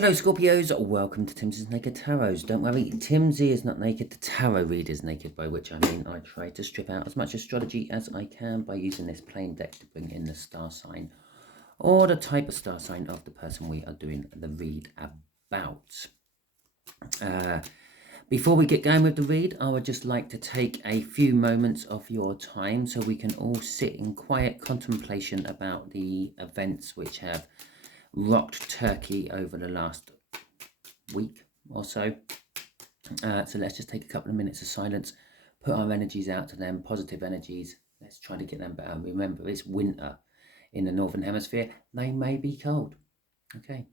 Hello Scorpios, welcome to Timsy's Naked Tarot. Don't worry, Timsy is not naked, the tarot reader is naked, by which I mean I try to strip out as much astrology as I can by using this plain deck to bring in the star sign or the type of star sign of the person we are doing the read about. Before we get going with the read, I would just like to take a few moments of your time so we can all sit in quiet contemplation about the events which have rocked Turkey over the last week or so. So let's just take a couple of minutes of silence, put our energies out to them, positive energies. Let's try to get them better. Remember, it's winter in the Northern Hemisphere. They may be cold. Okay.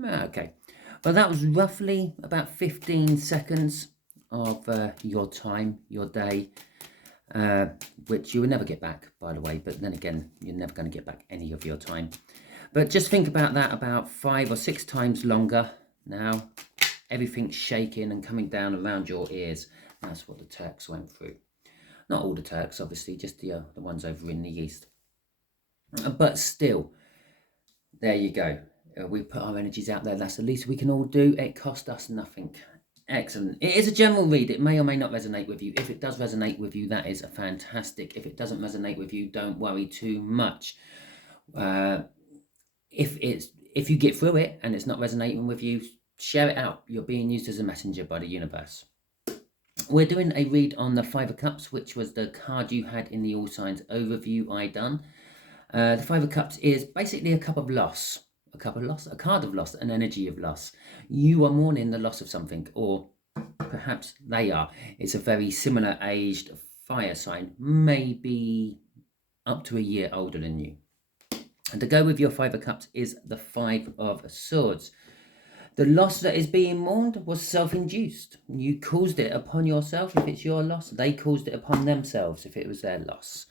Okay. Well, that was roughly about 15 seconds of your time, your day, which you will never get back, by the way. But then again, you're never going to get back any of your time. But just think about that about 5 or 6 times longer now. Everything's shaking and coming down around your ears. That's what the Turks went through. Not all the Turks, obviously, just the ones over in the east. But still, there you go. We put our energies out there. That's the least we can all do. It cost us nothing. Excellent. It is a general read. It may or may not resonate with you. If it does resonate with you, that is fantastic. If it doesn't resonate with you, don't worry too much. If you get through it and it's not resonating with you, share it out. You're being used as a messenger by the universe. We're doing a read on the Five of Cups, which was the card you had in the All Signs overview I done. The Five of Cups is basically a cup of loss. A cup of loss, a card of loss, an energy of loss. You are mourning the loss of something, or perhaps they are. It's a very similar aged fire sign, maybe up to a year older than you. And to go with your Five of Cups is the Five of Swords. The loss that is being mourned was self-induced. You caused it upon yourself if it's your loss. They caused it upon themselves if it was their loss.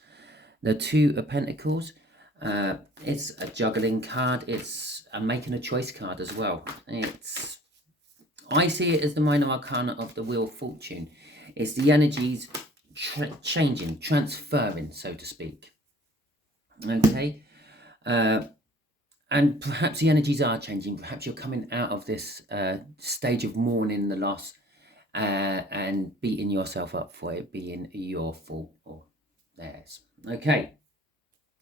The Two of Pentacles, it's a juggling card. It's a making a choice card as well. I see it as the minor arcana of the Wheel of Fortune. It's the energies changing, transferring, so to speak. Okay. And perhaps the energies are changing. Perhaps you're coming out of this stage of mourning the loss and beating yourself up for it being your fault or theirs. Okay.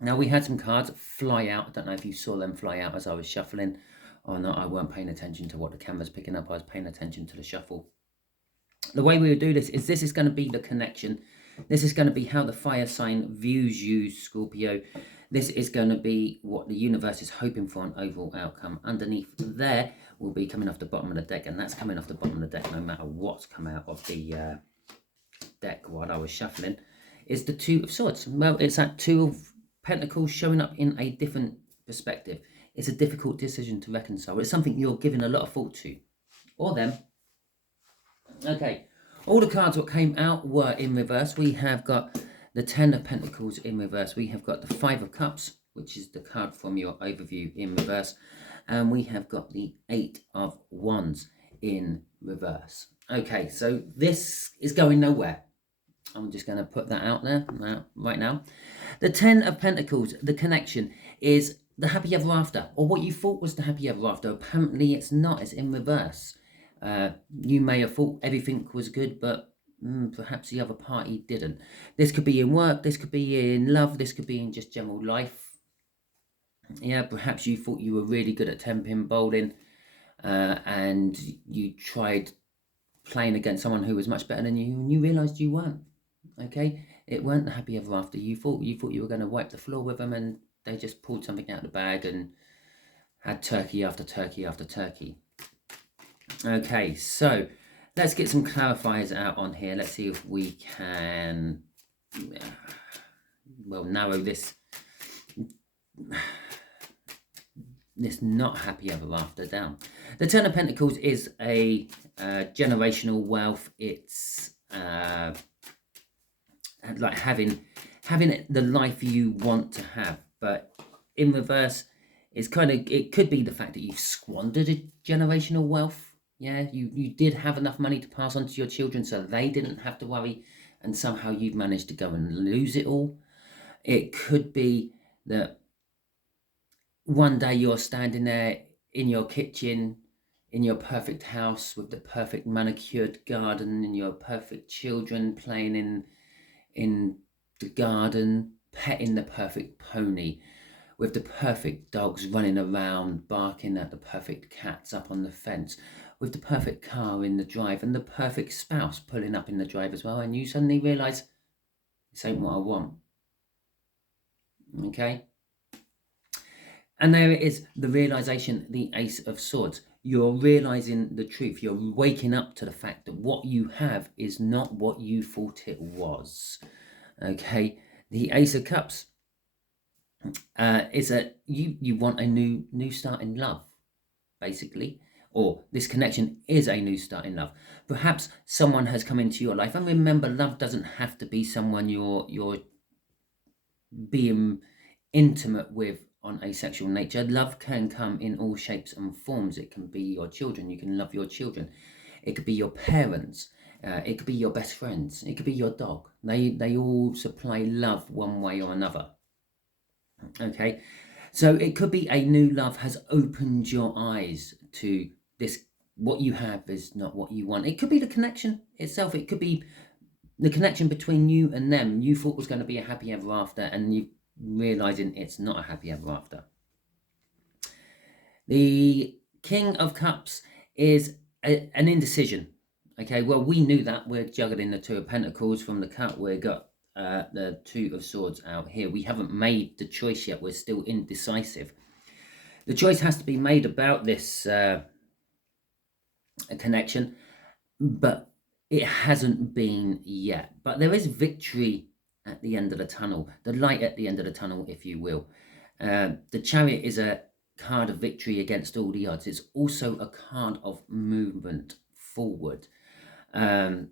Now, we had some cards fly out. I don't know if you saw them fly out as I was shuffling or not. I weren't paying attention to what the camera's picking up. I was paying attention to the shuffle. The way we would do this is going to be the connection. This is going to be how the fire sign views you, Scorpio. This is going to be what the universe is hoping for an overall outcome. Underneath there will be coming off the bottom of the deck, and that's coming off the bottom of the deck no matter what's come out of the deck while I was shuffling, is the Two of Swords. Well, it's that Two of Pentacles showing up in a different perspective. It's a difficult decision to reconcile. It's something you're giving a lot of thought to, or them. Okay, all the cards that came out were in reverse. We have got the Ten of Pentacles in reverse. We have got the Five of Cups, which is the card from your overview, in reverse. And we have got the Eight of Wands in reverse. Okay, so this is going nowhere. I'm just going to put that out there right now. The Ten of Pentacles, the connection, is the happy ever after, or what you thought was the happy ever after. Apparently it's not. It's in reverse. You may have thought everything was good, but perhaps the other party didn't. This could be in work. This could be in love. This could be in just general life. Yeah, perhaps you thought you were really good at 10-pin bowling and you tried playing against someone who was much better than you, and you realised you weren't. Okay, it weren't the happy ever after. You thought you were going to wipe the floor with them, and they just pulled something out of the bag and had turkey after turkey after turkey. Okay, so let's get some clarifiers out on here. Let's see if we can, well, narrow this not happy ever after down. The Ten of Pentacles is a generational wealth. It's like having the life you want to have, but in reverse it could be the fact that you've squandered a generational wealth. Yeah, you did have enough money to pass on to your children so they didn't have to worry, and somehow you've managed to go and lose it all. It could be that one day you're standing there in your kitchen, in your perfect house with the perfect manicured garden and your perfect children playing in the garden, petting the perfect pony, with the perfect dogs running around, barking at the perfect cats up on the fence, with the perfect car in the drive and the perfect spouse pulling up in the drive as well, and you suddenly realise, this ain't what I want. Okay? And there it is, the realisation, the Ace of Swords. You're realising the truth. You're waking up to the fact that what you have is not what you thought it was. Okay? The Ace of Cups is you want a new start in love, basically. Or this connection is a new start in love. Perhaps someone has come into your life. And remember, love doesn't have to be someone you're being intimate with on a sexual nature. Love can come in all shapes and forms. It can be your children. You can love your children. It could be your parents. It could be your best friends. It could be your dog. They all supply love one way or another. Okay, so it could be a new love has opened your eyes to this. What you have is not what you want. It could be the connection itself. It could be the connection between you and them. You thought was going to be a happy ever after, and you realizing it's not a happy ever after. The King of Cups is an indecision. Okay, well, we knew that. We're juggling the Two of Pentacles from the cut. We've got the Two of Swords out here. We haven't made the choice yet. We're still indecisive. The choice has to be made about this connection, but it hasn't been yet. But there is victory at the end of the tunnel, the light at the end of the tunnel, if you will. The Chariot is a card of victory against all the odds. It's also a card of movement forward. And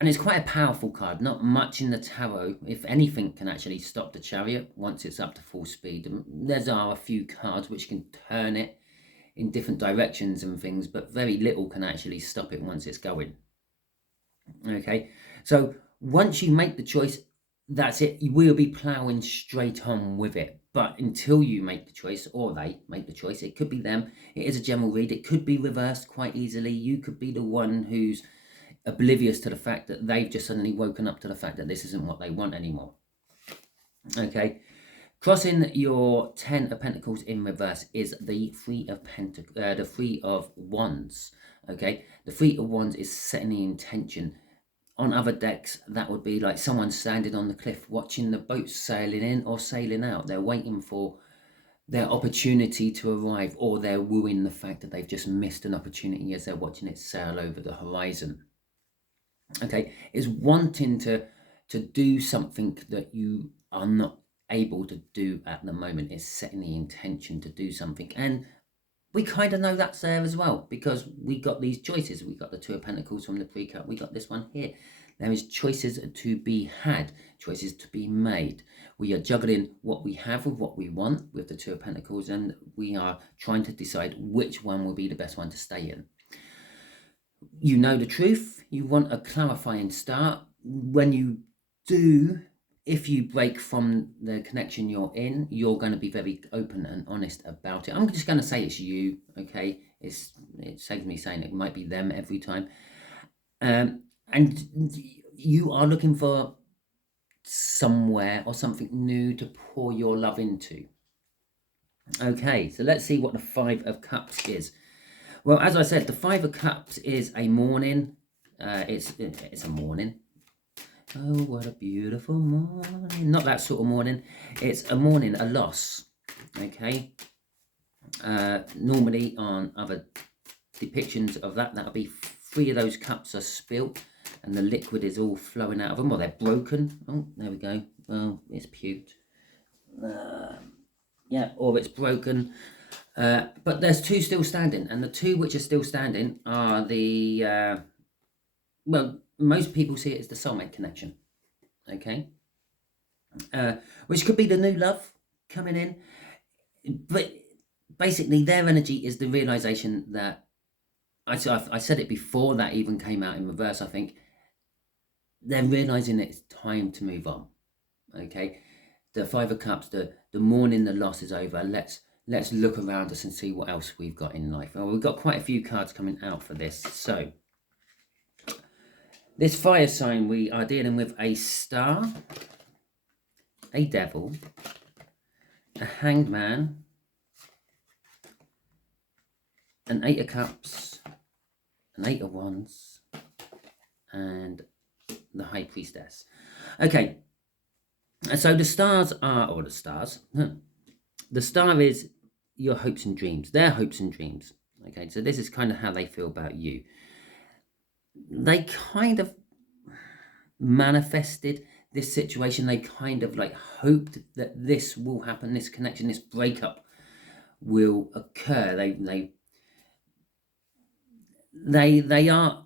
it's quite a powerful card. Not much in the tarot, if anything, can actually stop the Chariot once it's up to full speed. There are a few cards which can turn it in different directions and things, but very little can actually stop it once it's going. Okay, so once you make the choice, that's it. You will be ploughing straight on with it. But until you make the choice, or they make the choice, it could be them. It is a general read. It could be reversed quite easily. You could be the one who's oblivious to the fact that they've just suddenly woken up to the fact that this isn't what they want anymore. Okay, crossing your 10 of Pentacles in reverse is the Three of Wands. Okay, the Three of Wands is setting the intention. On other decks, that would be like someone standing on the cliff watching the boats sailing in or sailing out. They're waiting for their opportunity to arrive, or they're wooing the fact that they've just missed an opportunity as they're watching it sail over the horizon. Okay, is wanting to do something that you are not able to do at the moment. Is setting the intention to do something. And we kind of know that's there as well, because we got these choices. We got the Two of Pentacles from the pre-cut. We got this one here. There is choices to be had, choices to be made. We are juggling what we have with what we want with the Two of Pentacles, and we are trying to decide which one will be the best one to stay in. You know the truth. You want a clarifying start. When you do, if you break from the connection you're in, you're going to be very open and honest about it. I'm just going to say it's you, okay? It saves me saying it might be them every time. And you are looking for somewhere or something new to pour your love into. Okay, so let's see what the Five of Cups is. Well, as I said, the Five of Cups is a morning. It's a morning. Oh, what a beautiful morning. Not that sort of morning. It's a morning, a loss. Okay. Normally on other depictions of that, that'll be three of those cups are spilt and the liquid is all flowing out of them. Well, they're broken. Oh, there we go. Well, it's puked. Yeah, or it's broken. But there's two still standing. And the two which are still standing are the... well, most people see it as the soulmate connection. Okay, which could be the new love coming in. but basically their energy is the realization that, I said it before that even came out in reverse, I think, they're realizing it's time to move on. Okay, the Five of Cups, the mourning, the loss is over. Let's look around us and see what else we've got in life. Well, we've got quite a few cards coming out for this. So this fire sign, we are dealing with a Star, a Devil, a Hanged Man, an Eight of Cups, an Eight of Wands, and the High Priestess. Okay, so the stars are, or the stars, the star is your hopes and dreams, their hopes and dreams. Okay, so this is kind of how they feel about you. They kind of manifested this situation. They kind of like hoped that this will happen, this connection, this breakup will occur. They are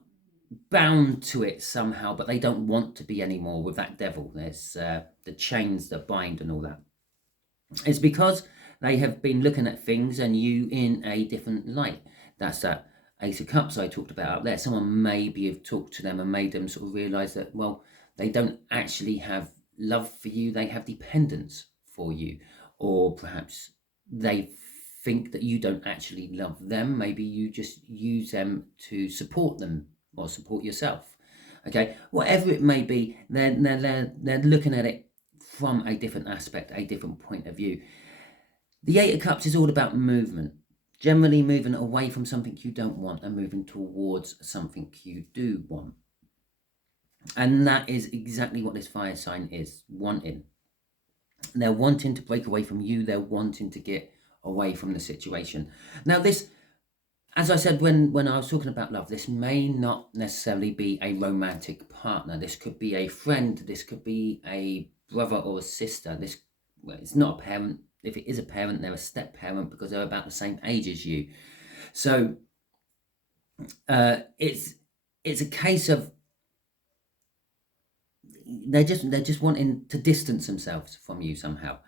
bound to it somehow, but they don't want to be anymore with that devil. There's the chains that bind and all that. It's because they have been looking at things and you in a different light. That's that Ace of Cups I talked about up there. Someone maybe have talked to them and made them sort of realize that, well, they don't actually have love for you, they have dependence for you. Or perhaps they think that you don't actually love them. Maybe you just use them to support them or support yourself. Okay, whatever it may be, they're looking at it from a different aspect, a different point of view. The Eight of Cups is all about movement, generally moving away from something you don't want and moving towards something you do want. And that is exactly what this fire sign is wanting. They're wanting to break away from you. They're wanting to get away from the situation. Now this, as I said when I was talking about love, this may not necessarily be a romantic partner. This could be a friend. This could be a brother or a sister. This, well, it's not a parent. If it is a parent, they're a step parent because they're about the same age as you. So it's a case of they're just wanting to distance themselves from you somehow.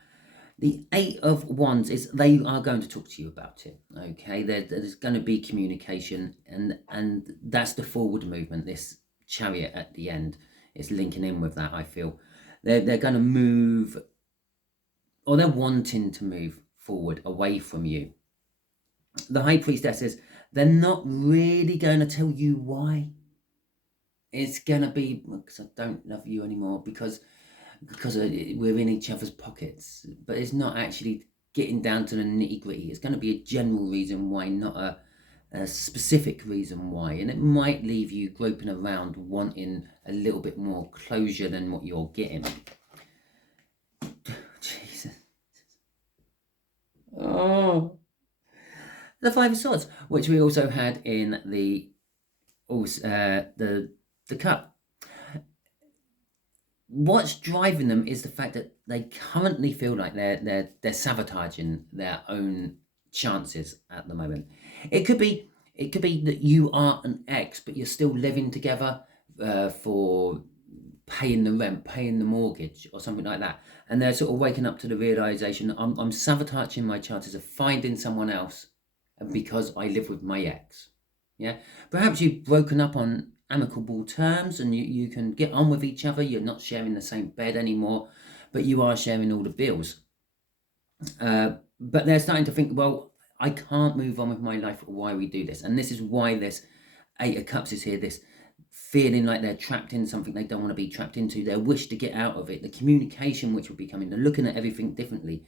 The Eight of Wands is they are going to talk to you about it. Okay, there's going to be communication, and that's the forward movement. This Chariot at the end is linking in with that. I feel they're going to move, or they're wanting to move forward away from you. The High Priestess is they're not really going to tell you why. It's going to be because I don't love you anymore, because we're in each other's pockets, but it's not actually getting down to the nitty-gritty. It's going to be a general reason why, not a specific reason why, and it might leave you groping around wanting a little bit more closure than what you're getting. Jesus. Oh, the Five of Swords, which we also had in the cup. What's driving them is the fact that they currently feel like they're sabotaging their own chances at the moment. It could be that you are an ex, but you're still living together for paying the rent, paying the mortgage, or something like that, and they're sort of waking up to the realization, I'm sabotaging my chances of finding someone else because I live with my ex. Yeah, perhaps you've broken up on amicable terms and you can get on with each other. You're not sharing the same bed anymore, but you are sharing all the bills. But they're starting to think, well, I can't move on with my life. Why we do this? And this is why this Eight of Cups is here. This feeling like they're trapped in something they don't want to be trapped into. Their wish to get out of it. The communication which will be coming. They're looking at everything differently,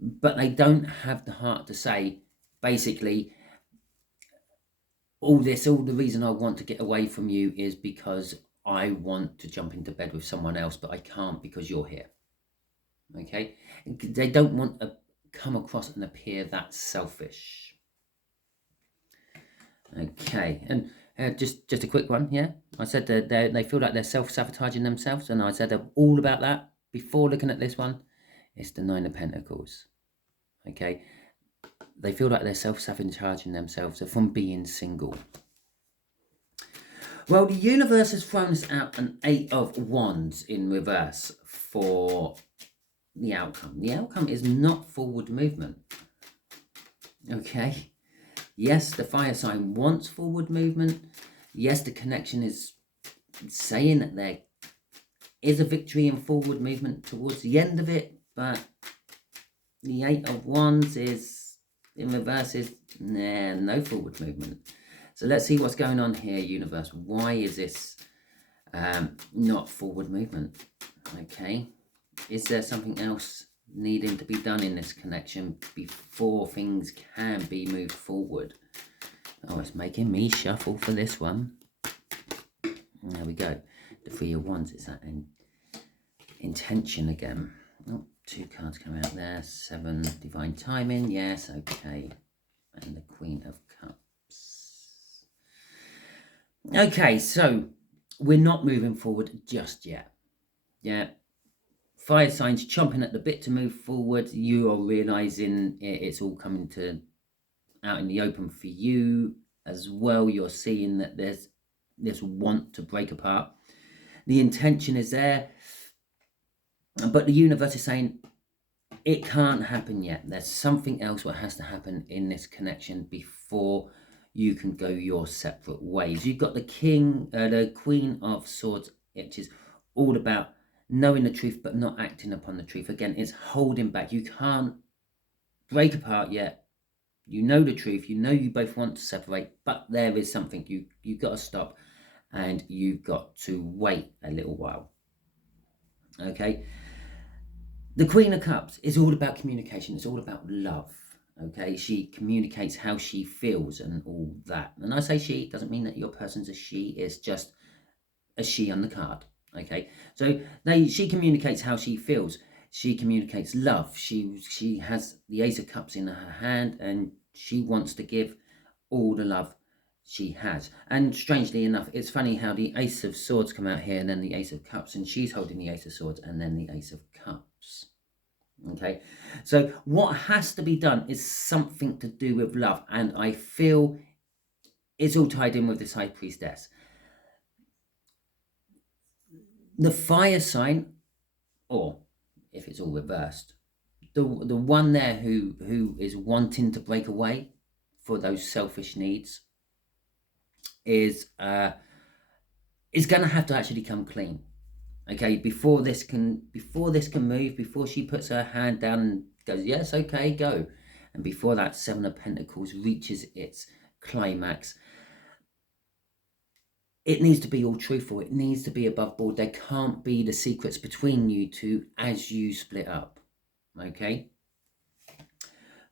but they don't have the heart to say, basically, all the reason I want to get away from you is because I want to jump into bed with someone else, but I can't because you're here. Okay, they don't want to come across and appear that selfish. Okay, and just a quick one. Yeah, I said that they feel like they're self-sabotaging themselves, and I said all about that before looking at this one. It's the Nine of Pentacles. Okay, they feel like they're self-sabotaging themselves from being single. Well, the universe has thrown us out an Eight of Wands in reverse for the outcome. The outcome is not forward movement. Okay. Yes, the fire sign wants forward movement. Yes, the connection is saying that there is a victory and forward movement towards the end of it, but the 8 of Wands is in reverse, is no forward movement. So let's see what's going on here, universe. Why is this not forward movement? Okay, is there something else needing to be done in this connection before things can be moved forward? Oh, it's making me shuffle for this one. There we go. The 3 of Wands. It's that intention again. Oh, 2 cards come out there. 7, divine timing. Yes, okay. And the Queen of Cups. Okay, so we're not moving forward just yet. Yeah. Fire signs chomping at the bit to move forward. You are realizing it's all coming out in the open for you as well. You're seeing that there's this want to break apart. The intention is there, but the universe is saying it can't happen yet. There's something else what has to happen in this connection before you can go your separate ways. You've got the Queen of Swords, which is all about knowing the truth but not acting upon the truth. Again, it's holding back. You can't break apart yet. You know the truth. You know you both want to separate, but there is something you've got to stop, and you've got to wait a little while. Okay. The Queen of Cups is all about communication. It's all about love. Okay. She communicates how she feels and all that. And I say she, doesn't mean that your person's a she. It's just a she on the card. Okay. So she communicates how she feels. She communicates love. She has the Ace of Cups in her hand, and she wants to give all the love she has. And strangely enough, it's funny how the Ace of Swords come out here and then the Ace of Cups, and she's holding the Ace of Swords and then the Ace of Cups. Okay, so what has to be done is something to do with love, and I feel it's all tied in with this High Priestess. The fire sign, or if it's all reversed, the one there who is wanting to break away for those selfish needs is going to have to actually come clean. Okay, before this can move, before she puts her hand down and goes, yes, okay, go, and before that 7 of Pentacles reaches its climax, it needs to be all truthful. It needs to be above board. There can't be the secrets between you two as you split up. Okay.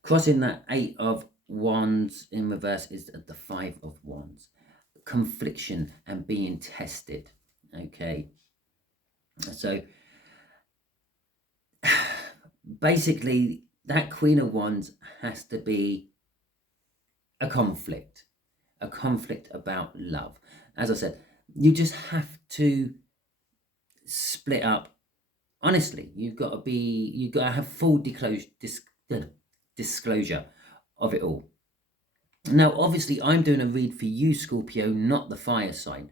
Crossing that 8 of Wands in reverse is the 5 of Wands. Confliction and being tested. Okay. So basically that Queen of Wands has to be a conflict about love. As I said, you just have to split up. Honestly, you've got to have full disclosure of it all. Now, obviously, I'm doing a read for you, Scorpio, not the fire sign.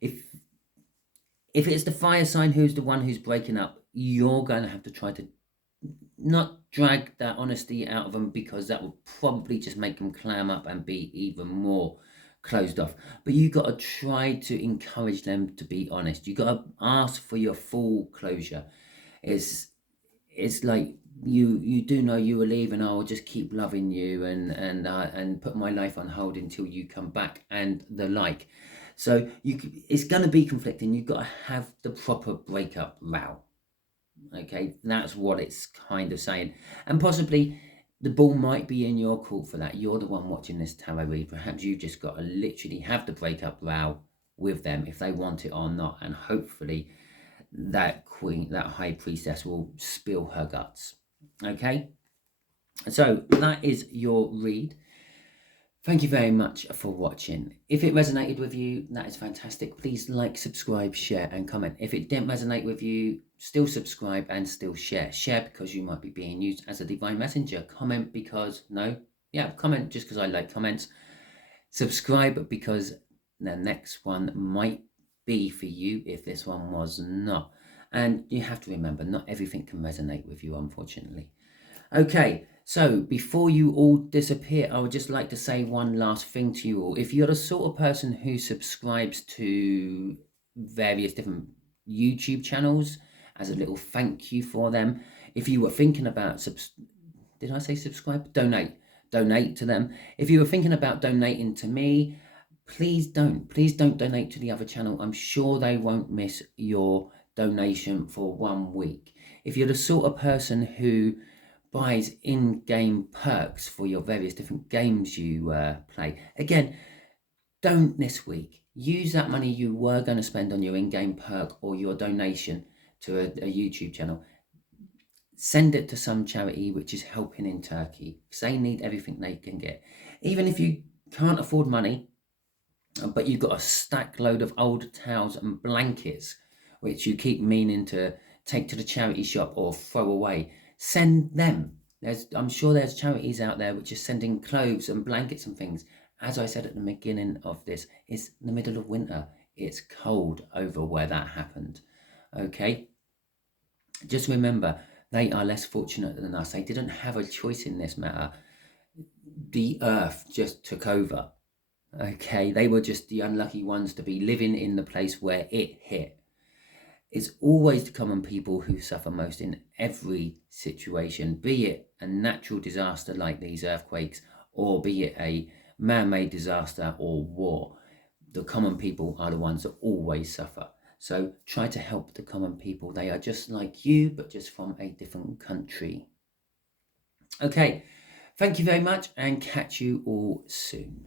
If it's the fire sign who's the one who's breaking up, you're going to have to try to not drag that honesty out of them, because that will probably just make them clam up and be even more closed off. But you got to try to encourage them to be honest. You got to ask for your full closure. It's like you do know you were leaving. I will just keep loving you and put my life on hold until you come back, and the like. So it's going to be conflicting. You've got to have the proper breakup row. Okay, that's what it's kind of saying, and possibly the ball might be in your court for that. You're the one watching this tarot read. Perhaps you've just got to literally have the breakup row with them if they want it or not, and hopefully that High Priestess will spill her guts. Okay, so that is your read. Thank you very much for watching. If it resonated with you, that is fantastic. Please like, subscribe, share, and comment. If it didn't resonate with you, still subscribe and still share. Share because you might be being used as a divine messenger. Comment comment just because I like comments. Subscribe because the next one might be for you if this one was not. And you have to remember, not everything can resonate with you, unfortunately. Okay, so before you all disappear, I would just like to say one last thing to you all. If you're the sort of person who subscribes to various different YouTube channels as a little thank you for them, if you were thinking about, did I say subscribe? Donate to them. If you were thinking about donating to me, please don't donate to the other channel. I'm sure they won't miss your donation for 1 week. If you're the sort of person who buys in-game perks for your various different games you play, again, don't this week. Use that money you were going to spend on your in-game perk or your donation to a YouTube channel. Send it to some charity which is helping in Turkey, because they need everything they can get. Even if you can't afford money, but you've got a stack load of old towels and blankets which you keep meaning to take to the charity shop or throw away, send them. I'm sure there's charities out there which are sending clothes and blankets and things. As I said at the beginning of this, it's the middle of winter. It's cold over where that happened. Okay? Just remember, they are less fortunate than us. They didn't have a choice in this matter. The earth just took over. Okay, they were just the unlucky ones to be living in the place where it hit. It's always the common people who suffer most in every situation, be it a natural disaster like these earthquakes, or be it a man-made disaster or war. The common people are the ones that always suffer. So try to help the common people. They are just like you, but just from a different country. Okay, thank you very much, and catch you all soon.